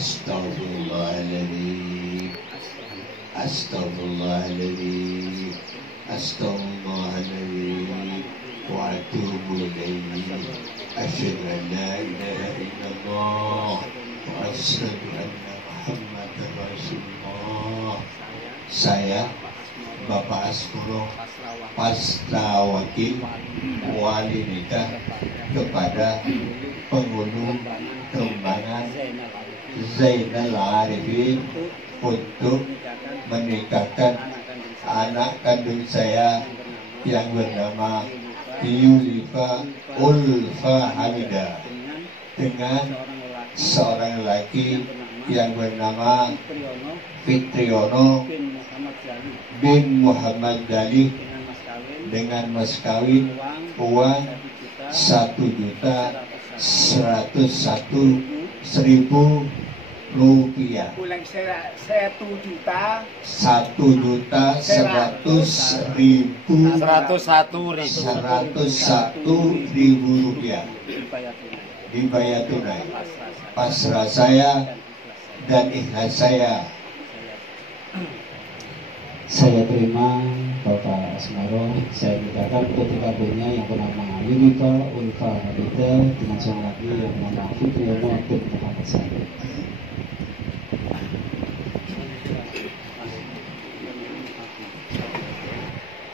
Astaghfirullahaladzim. Astaghfirullahaladzim. Astaghfirullahaladzim. Wa atubu ilaihi. Asyhadu an la ilaha illallah wa asyhadu anna Muhammadan Rasulullah. Saya Bapak Asmoro Pasra Wakil Wali Nikah kepada penghulu Kembangan Zainal Arifin untuk menikahkan anak kandung saya yang bernama Yulifa Ulfa Hamida dengan seorang laki yang bernama Fitriono bin Muhammad Dali dengan mas kawin uang 1.101.000 rupiah. 1.101.000 rupiah dibayar tunai. Pasrah saya dan ikhlas saya. Saya terima Bapak Asmoro, saya nikahkan putri kandungnya yang bernama Yulifa Ulfa Hamida dengan seorang laki yang bernama Fitriono bin Muhammad Sani.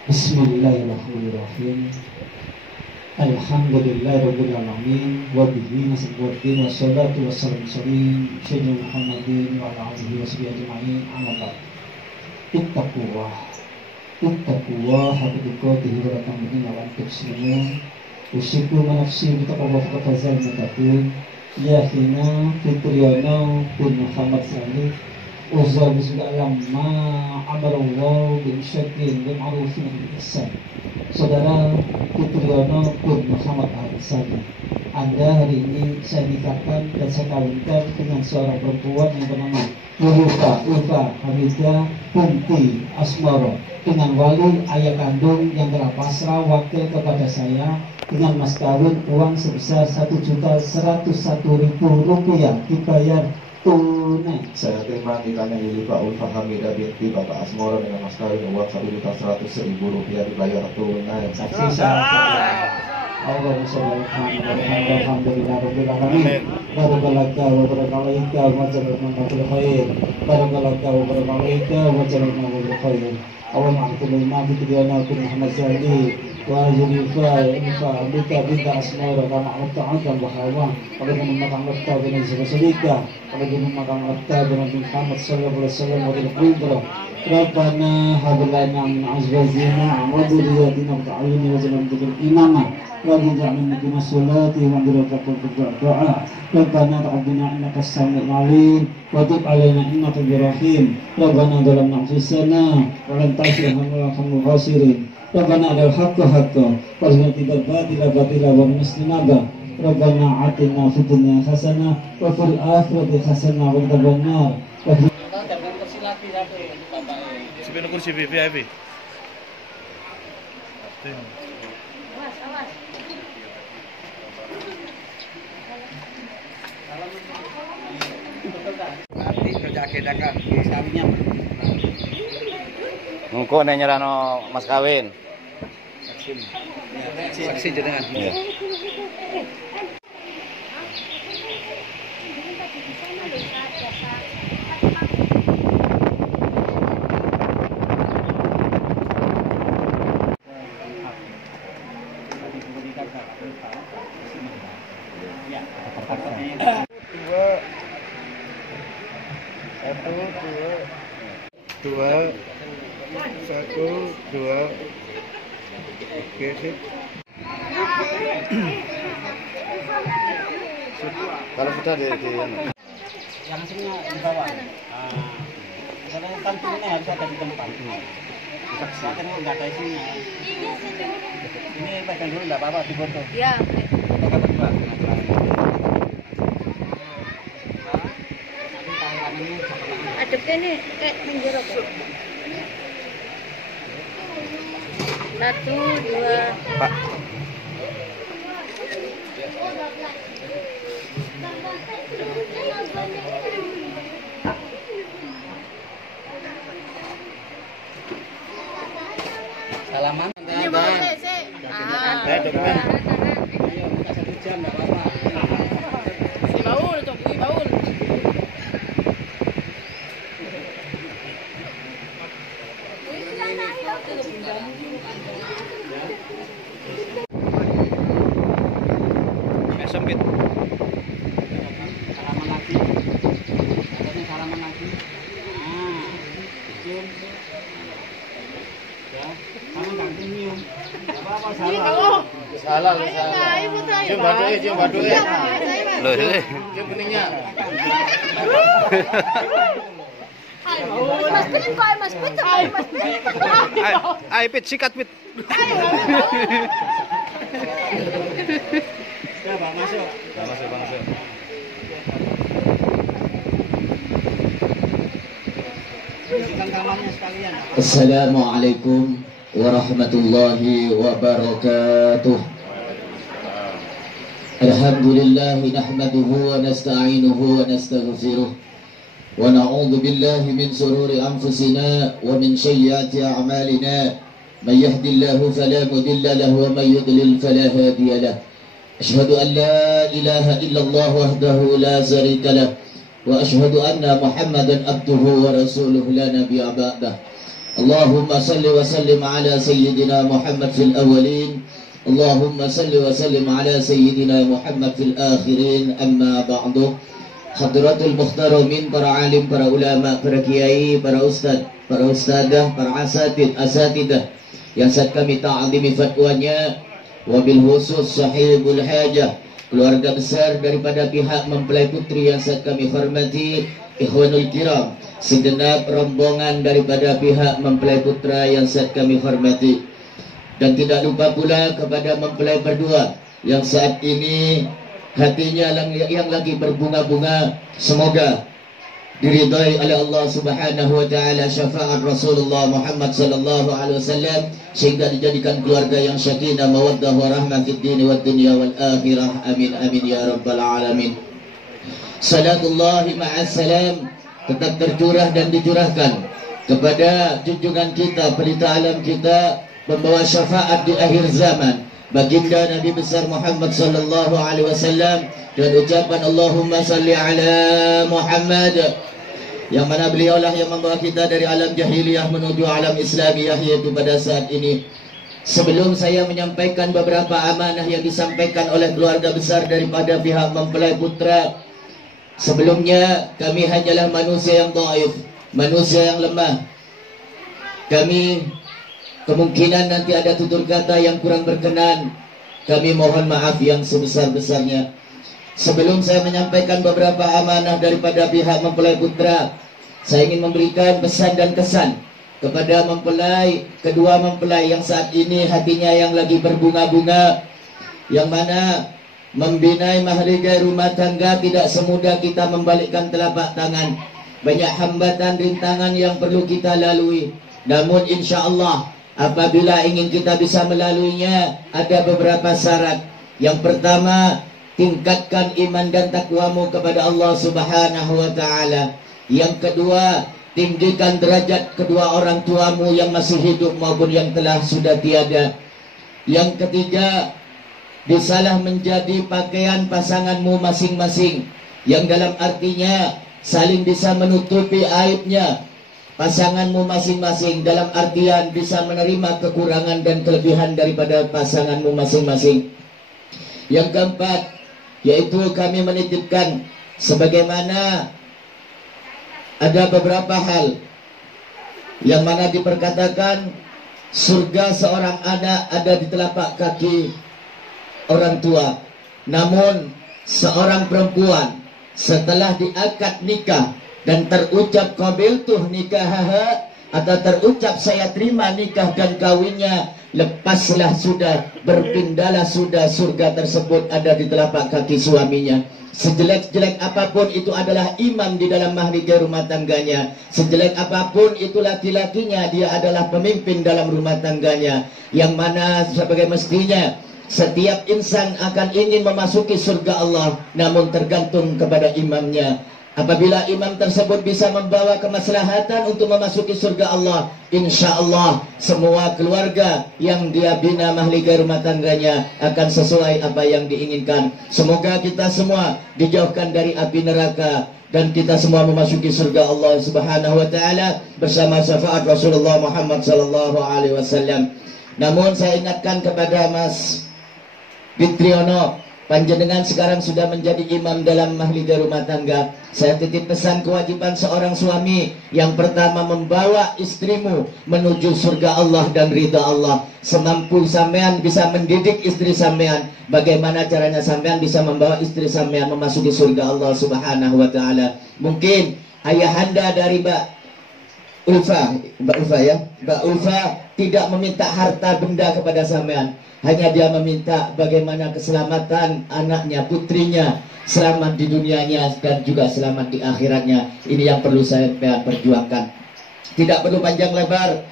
Bismillahirrahmanirrahim. Alhamdulillahirabbil alamin wa bihi nasta'in wassalatu wassalamu ala sayyidina Muhammadin wa ala alihi washabihi ajma'in. Amma ba'd. Ittaqullah haqqa tuqatih wa la tamutunna wa antum muslimun. Usiku nafsi bi taqwa faqazal muttaqin. Ya hina Fitriono bin Muhammad Sani uzza bismillah ma amarallahu bi syakin bi ma'rufin bi ihsan. Saudara Fitriono bin Muhammad Sani, Anda hari ini saya nikahkan dan saya kawinkan dengan seorang perempuan yang bernama Yulifa Ulfa Hamida binti Asmoro dengan wali ayah kandung yang telah pasrah wakil kepada saya dengan mas kawin uang sebesar 1.101.000 rupiah dibayar tunai. Saya terima nikahnya Yulifa Ulfa Hamida binti Bapak Asmoro dengan mas kawin uang 1.100.000 rupiah dibayar tunai. Saksi sah. Allahumma sholli ala alhamdulillah rabbil alamin. Barakalaka wa barakalaika wa jalalna bil khair. Barakalaka wa barakalaika wa jalalna bil khair. Allahumma ahfidhna ma Fitriono bin Muhammad Sani wa Yulifa Ulfa Hamida binti Asmoro kama amarta wa hawa. Allahumma ta'ala bin Rasulika. Allahumma ta'ala bin Muhammad sallallahu alaihi wasallam wa bil qudra. Rabbana hab lana min azwajina wa dhurriyyatina qurrata a'yun waj'alna lil imama wa ij'alna muqima sholati wa dirafaqul du'a. Rabbana taqabbal innaka as-sami'ul 'alim wa tub 'alaina innaka rahim. Rabbana dhalamna anfusana wa lan taghfir lana wa ghasirin. Rabbana al haqqu haqqan wa al batila batila wa muslimaba. Rabbana atina fid dunya hasanah wa fil akhirati hasanah wa qina adzabannar. Sebenarnya kursi VIP. Nanti kerja akedakan sawinya. Mengko nek nyerano mas kawin. Saksi jenengan. Iya. Dua. Oke sip. Kalau sudah di Yang aslinya di bawah. Karena pantunnya harus ada di tempat. Saat ini nggak ada isinya. Ini pegang dulu nggak apa-apa di foto. Iya. Pegang berdua. Adepnya nih kayak menjorok. 1, 2. Pak. yang sempit. Salaman lagi. Katanya salaman lagi. Nah, cium. Ya, kamu ganti nyium. Apa salah? Salah. Cium baduke. Loh, cium beningnya. Mas Pit kok Mas Pit sama Mas Pit. Ayo Pit, sikat Pit. Ya, Bang, masuk. Masuk. Bersihkan kamarnya sekalian. Assalamualaikum warahmatullahi wabarakatuh. Alhamdulillah nahmaduhu wa nasta'inuhu wa nastaghfiruh wa na'udzu billahi min shururi anfusina wa min sayyiati a'malina. May yahdihillahu fala mudilla lahu wa may yudlil fala hadiya lahu. Asyhadu an la ilaha illallah wahdahu la syarika lahu wa asyhadu anna Muhammadan abduhu wa rasuluhu la nabiyya ba'dah. Allahumma salli wa sallim ala sayyidina Muhammad fil awwalin. Allahumma salli wa sallim ala sayyidina Muhammad fil akhirin. Amma ba'du. Hadratul muhtaramin, para alim, para ulama, para kiai, para ustaz, para ustadzah, para asatidah yang saat kami ta'zimi fatwanya, wabil khusus sahibul hajah, keluarga besar daripada pihak mempelai putri yang saat kami hormati, ikhwanul kiram, segenap rombongan daripada pihak mempelai putra yang saat kami hormati, dan tidak lupa pula kepada mempelai berdua yang saat ini hatinya yang lagi berbunga-bunga. Semoga diridhai oleh Allah Subhanahu wa taala syafaat Rasulullah Muhammad sallallahu alaihi wasallam sehingga dijadikan keluarga yang sakinah mawaddah warahmah fid dini wad dunya wal akhirah. Amin amin ya rabbal alamin. Salatullahi ma'as salam tetap tercurah dan dicurahkan kepada junjungan kita, pelita alam kita, pembawa syafaat di akhir zaman, baginda Nabi besar Muhammad sallallahu alaihi wasallam, dan ucapan Allahumma salli ala Muhammad, yang mana beliaulah yang membawa kita dari alam jahiliyah menuju alam islamiyah, yaitu pada saat ini. Sebelum saya menyampaikan beberapa amanah yang disampaikan oleh keluarga besar daripada pihak mempelai putra, sebelumnya kami hanyalah manusia yang dhaif, manusia yang lemah. Kami kemungkinan nanti ada tutur kata yang kurang berkenan. Kami mohon maaf yang sebesar-besarnya. Sebelum saya menyampaikan beberapa amanah daripada pihak mempelai putra, saya ingin memberikan pesan dan kesan kepada mempelai, kedua mempelai yang saat ini hatinya yang lagi berbunga-bunga, yang mana membina mahligai rumah tangga tidak semudah kita membalikkan telapak tangan. Banyak hambatan, rintangan yang perlu kita lalui. Namun insya Allah apabila ingin kita bisa melaluinya, ada beberapa syarat. Yang pertama, tingkatkan iman dan takwamu kepada Allah Subhanahu wa taala. Yang kedua, tinggikan derajat kedua orang tuamu yang masih hidup maupun yang telah sudah tiada. Yang ketiga, bisalah menjadi pakaian pasanganmu masing-masing, yang dalam artinya saling bisa menutupi aibnya pasanganmu masing-masing, dalam artian bisa menerima kekurangan dan kelebihan daripada pasanganmu masing-masing. Yang keempat, yaitu kami menitipkan sebagaimana ada beberapa hal yang mana diperkatakan surga seorang anak ada di telapak kaki orang tua. Namun seorang perempuan setelah diakad nikah dan terucap qabiltuh nikahaha, atau terucap saya terima nikah dan kawinnya, lepaslah sudah, berpindahlah sudah, surga tersebut ada di telapak kaki suaminya. Sejelek-jelek apapun itu adalah imam di dalam mahligai rumah tangganya. Sejelek apapun itu laki-lakinya, dia adalah pemimpin dalam rumah tangganya, yang mana sebagai mestinya setiap insan akan ingin memasuki surga Allah, namun tergantung kepada imamnya. Apabila imam tersebut bisa membawa kemaslahatan untuk memasuki surga Allah, insya Allah semua keluarga yang dia bina mahligai rumah tangganya akan sesuai apa yang diinginkan. Semoga kita semua dijauhkan dari api neraka dan kita semua memasuki surga Allah Subhanahu wa taala bersama syafaat Rasulullah Muhammad sallallahu alaihi wasallam. Namun saya ingatkan kepada Mas Fitriono, Panjenengan sekarang sudah menjadi imam dalam mahligai rumah tangga. Saya titip pesan kewajiban seorang suami. Yang pertama, membawa istrimu menuju surga Allah dan ridha Allah. Semampu sampean bisa mendidik istri sampean. Bagaimana caranya sampean bisa membawa istri sampean memasuki surga Allah Subhanahu wa taala? Mungkin ayahanda dari Mbak Ulfa tidak meminta harta benda kepada sampean. Hanya dia meminta bagaimana keselamatan anaknya, putrinya, selamat di dunianya dan juga selamat di akhiratnya. Ini yang perlu saya perjuangkan. Tidak perlu panjang lebar.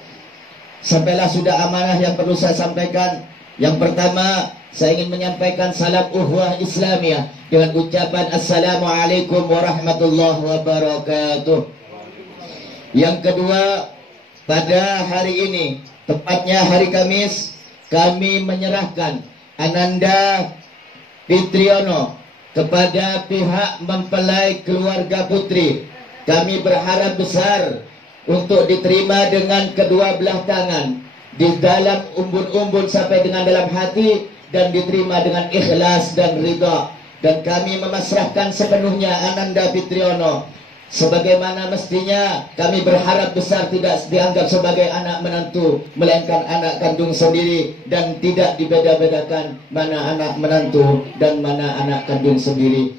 Sampailah sudah amanah yang perlu saya sampaikan. Yang pertama, saya ingin menyampaikan salam uhwah Islamiyah dengan ucapan Assalamualaikum warahmatullahi wabarakatuh. Yang kedua, pada hari ini, tepatnya hari Kamis, kami menyerahkan Ananda Fitriono kepada pihak mempelai keluarga putri. Kami berharap besar untuk diterima dengan kedua belah tangan, di dalam umbun-umbun sampai dengan dalam hati, dan diterima dengan ikhlas dan ridha. Dan kami memasrahkan sepenuhnya Ananda Fitriono sebagaimana mestinya. Kami berharap besar tidak dianggap sebagai anak menantu, melainkan anak kandung sendiri, dan tidak dibeda-bedakan mana anak menantu dan mana anak kandung sendiri.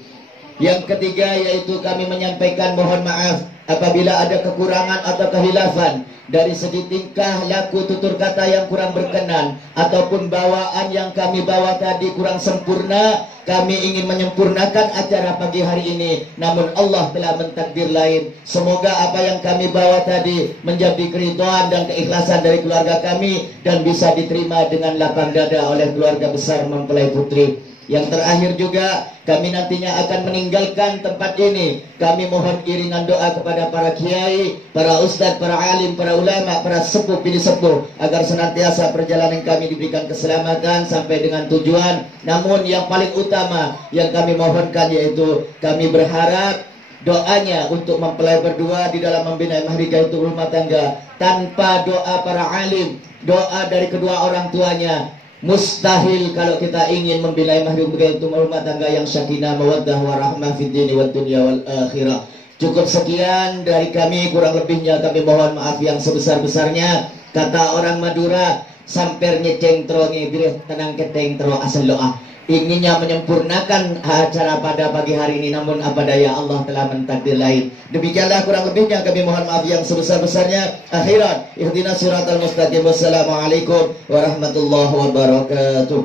Yang ketiga, yaitu kami menyampaikan mohon maaf apabila ada kekurangan atau kehilafan dari segi tingkah, laku, tutur kata yang kurang berkenan, ataupun bawaan yang kami bawa tadi kurang sempurna. Kami ingin menyempurnakan acara pagi hari ini, namun Allah telah mentakdir lain. Semoga apa yang kami bawa tadi menjadi keridhaan dan keikhlasan dari keluarga kami, dan bisa diterima dengan lapang dada oleh keluarga besar mempelai putri. Yang terakhir juga, kami nantinya akan meninggalkan tempat ini. Kami mohon iringan doa kepada para kiai, para ustadz, para alim, para ulama, para sepuh pilih sepuh, agar senantiasa perjalanan kami diberikan keselamatan sampai dengan tujuan. Namun yang paling utama yang kami mohonkan, yaitu kami berharap doanya untuk mempelai berdua di dalam membina mahligai itu rumah tangga. Tanpa doa para alim, doa dari kedua orang tuanya, mustahil kalau kita ingin membina mahligai itu rumah tangga yang sakinah, mawaddah, warahmah fid dini wad dunya wal akhirah. Cukup sekian dari kami, kurang lebihnya kami mohon maaf yang sebesar-besarnya. Kata orang Madura, samper nyeceng trongi birih tenang keteng tro asal doa. Inginnya menyempurnakan acara pada pagi hari ini, namun apa daya, Allah telah mentakdir lain. Demikianlah kurang lebihnya kami mohon maaf yang sebesar-besarnya. Akhiran, ihdinas siratal mustaqim. Wassalamualaikum warahmatullahi wabarakatuh.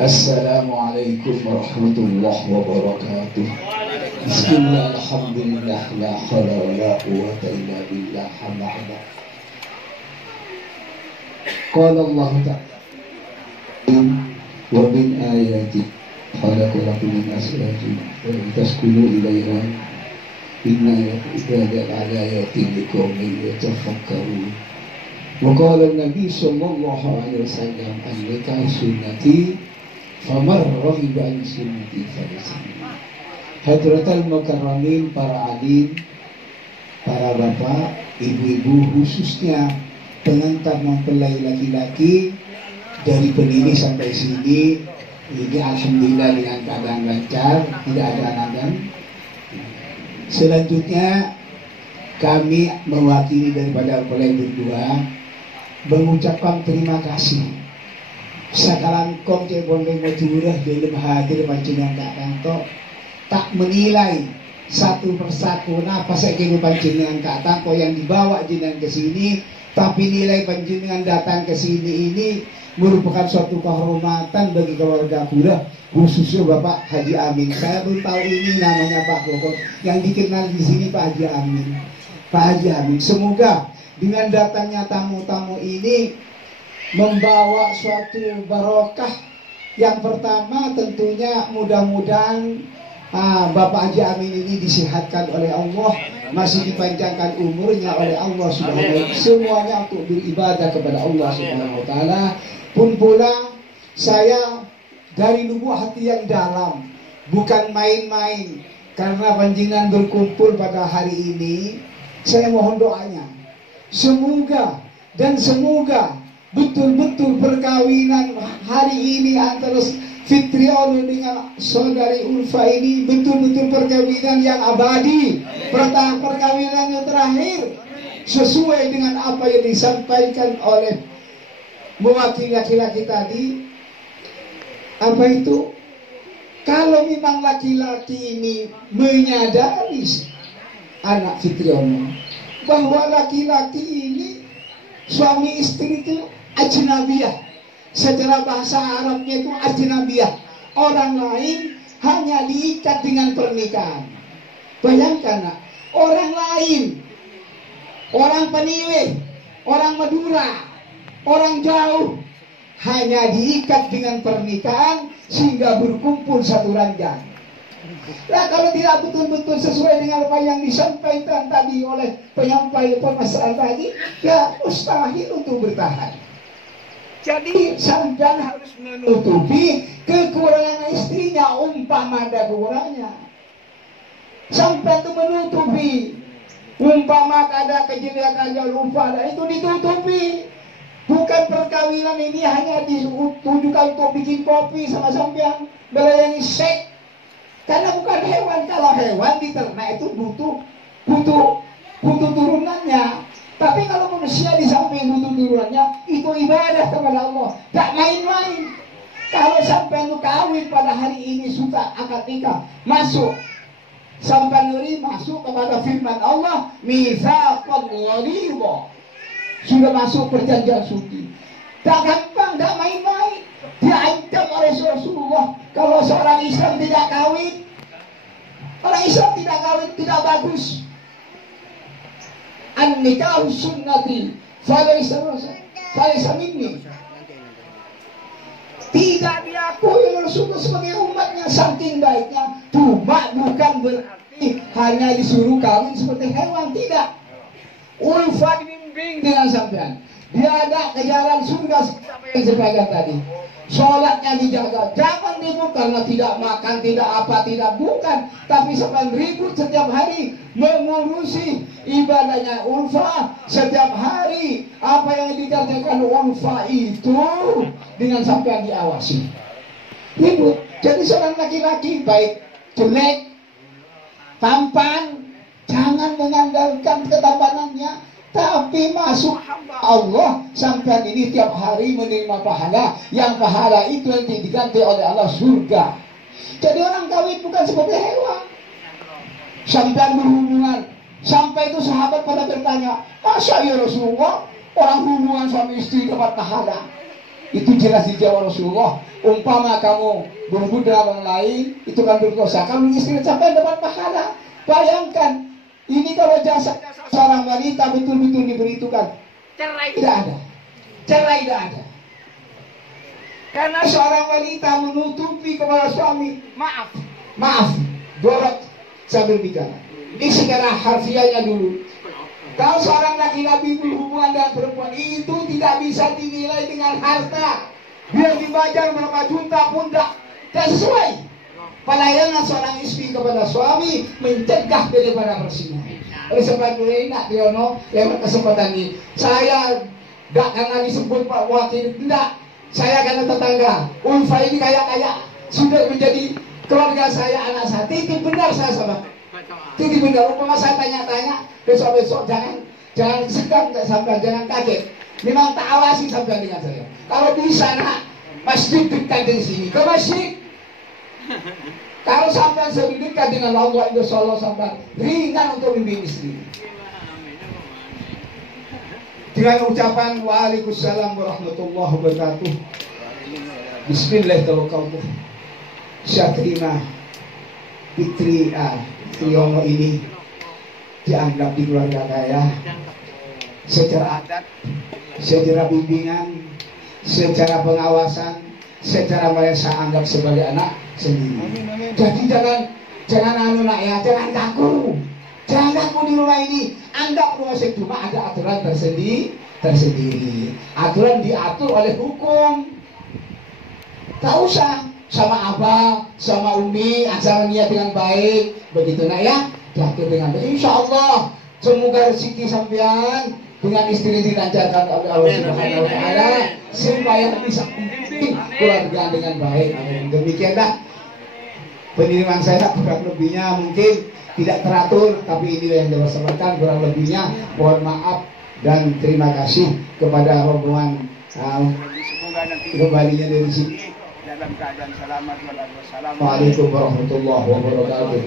Assalamualaikum warahmatullahi wabarakatuh. Bismillah, alhamdulillah, la haula wa la quwwata illa billah. Hamdalillah. Qala Allah ta'ala wa min ayati khalaqalakum min azwajin wa taskunu ilayha inna ibada al-ayati liqaumin yatafakkarun. Wa qala an-nabi sallallahu alaihi wasallam an-nikah sunnati famar raghiba an sunnati falaysa minni. Hadratal mukarramin, para alim, para bapak, ibu-ibu, khususnya pengantar mempelai laki-laki dari pendiri sampai sini, ini alhamdulillah dengan keadaan lancar, tidak ada halangan. Selanjutnya kami mewakili daripada mempelai berdua mengucapkan terima kasih. Sakalan kong cebon mojurah dalam hadir panjenengan tak kanto, tak menilai satu persatu napa saking panjenengan tak tangko yang dibawa jenengan ke sini, tapi nilai panjenengan datang ke sini ini merupakan suatu kehormatan bagi keluarga Pura, khususnya Bapak Haji Amin. Saya belum tahu ini namanya Pak Bokor, yang dikenal di sini Pak Haji Amin. Pak Haji Amin, semoga dengan datangnya tamu-tamu ini membawa suatu barokah. Yang pertama tentunya mudah-mudahan Bapak Haji Amin ini disehatkan oleh Allah, masih dipanjangkan umurnya oleh Allah Subhanahu wa taala, semuanya untuk beribadah kepada Allah Subhanahu wa taala. Pun pula saya dari lubuk hati yang dalam, bukan main-main, karena panjenengan berkumpul pada hari ini, saya mohon doanya semoga betul-betul perkawinan hari ini antara Fitriono dengan saudari Ulfa ini betul-betul perkawinan yang abadi, perkawinan yang terakhir, sesuai dengan apa yang disampaikan oleh mewakili laki-laki tadi. Apa itu? Kalau memang laki-laki ini menyadari anak Fitriono bahwa laki-laki ini suami istri itu ajnabiyah, secara bahasa Arabnya itu ajnabiyah, orang lain, hanya diikat dengan pernikahan. Bayangkan nak, orang lain, orang Peniwih, orang Madura, orang jauh, hanya diikat dengan pernikahan sehingga berkumpul satu ranjang. Nah, kalau tidak betul-betul sesuai dengan apa yang disampaikan tadi oleh penyampai permasalahan tadi, ya mustahil untuk bertahan. Jadi sampean harus menutupi kekurangan istrinya, umpama ada kekurangannya. Sampean itu menutupi, umpama ada kejelekan lupa, itu ditutupi. Bukan perkawinan ini hanya ditujukan untuk bikin kopi sama sampean, melayani seks. Karena bukan hewan. Kalau hewan di ternak itu butuh turunannya. Tapi kalau manusia di samping butuh turunannya, itu ibadah kepada Allah, tak main-main. Kalau sampai lu kawin pada hari ini suka akad nikah, masuk sampai nuri masuk kepada firman Allah, mitsaqan ghalidha, sudah masuk perjanjian suci. Tak gampang, tak main-main. Diancam oleh Rasulullah kalau seorang Islam tidak kawin, orang Islam tidak kawin tidak bagus. An-nikahu sunnati falaysa minni. Tidak diakui oleh Rasulullah sebagai umatnya, saking baiknya. Cuma bukan berarti hanya disuruh kawin seperti hewan, tidak. Ulfa dibimbing dengan sampean. Dia ada kejaran surga seperti yang saya tadi. Sholatnya dijaga, jangan ribut karena tidak makan, tidak apa, tidak, bukan. Tapi sampai ribut setiap hari mengurusi ibadahnya Ulfa setiap hari. Apa yang dikerjakan Ulfa itu dengan sampai diawasi. Ribut. Jadi seorang laki-laki baik jelek, tampan, jangan mengandalkan ketampanannya, tapi masuk hamba Allah. Sampai ini tiap hari menerima pahala, yang pahala itu nanti diganti oleh Allah surga. Jadi orang kawin bukan seperti hewan. Sampai berhubungan, sampai itu sahabat pada bertanya, masa ya Rasulullah orang hubungan suami istri dapat pahala? Itu jelas dijawab Rasulullah, umpama kamu berhubung dengan orang lain itu kan berdosa, kamu istri sampai dapat pahala. Bayangkan, ini kalau jasa seorang wanita betul-betul diberitukan, cerai tidak ada. Cerai tidak ada. Karena seorang wanita menutupi kepada suami, maaf, dorot sambil bicara. Ini secara harfiahnya dulu. Kalau seorang laki-laki berhubungan dengan perempuan itu tidak bisa dinilai dengan harta. Biar dibayar berapa juta pun tidak sesuai. Pelayanan seorang istri kepada suami mencegah daripada berzina. Oleh sebab itu nak Triono lewat kesempatan ini, saya tidak karena disebut Pak Wakil, tidak. Saya karena tetangga. Ulfa ini kaya-kaya, sudah menjadi keluarga saya, anak saya. Titip benar saya sama. Titip benar. Umpama saya tanya-tanya, besok-besok jangan segan sampai, jangan kaget. Memang tak awasi sampai dengan saya. Kalau di sana masjid dekat dari sini, ke masjid. Kalau sampai lebih dekat dengan Allah, insya Allah sampai ringan untuk membimbing istri. Dengan ucapan Waalaikumsalam warahmatullahi wabarakatuh. Bismillahirrahmanirrahim. Saya terima Fitriono ini dianggap di keluarga kaya secara adat, secara bimbingan, secara pengawasan, secara mereka anggap sebagai anak sendiri. Jadi jangan anu nak ya, jangan kaku. Jangan kaku di rumah ini. Anggap rumah saya cuma ada aturan tersendiri. Aturan diatur oleh hukum. Tak usah sama abah, sama umi, acara niat dengan baik. Begitu nak ya, diatur dengan baik. Insya Allah semoga rezeki sampean dengan istri dilancarkan oleh Allah Subhanahu wa taala supaya bisa membimbing keluarga dengan baik. Amin. Demikianlah penerimaan saya, kurang lebihnya mungkin tidak teratur, tapi inilah yang dilaksanakan. Kurang lebihnya mohon maaf dan terima kasih kepada rombongan semoga nanti kembalinya dari sini dalam keadaan selamat. Wassalamualaikum warahmatullahi wabarakatuh.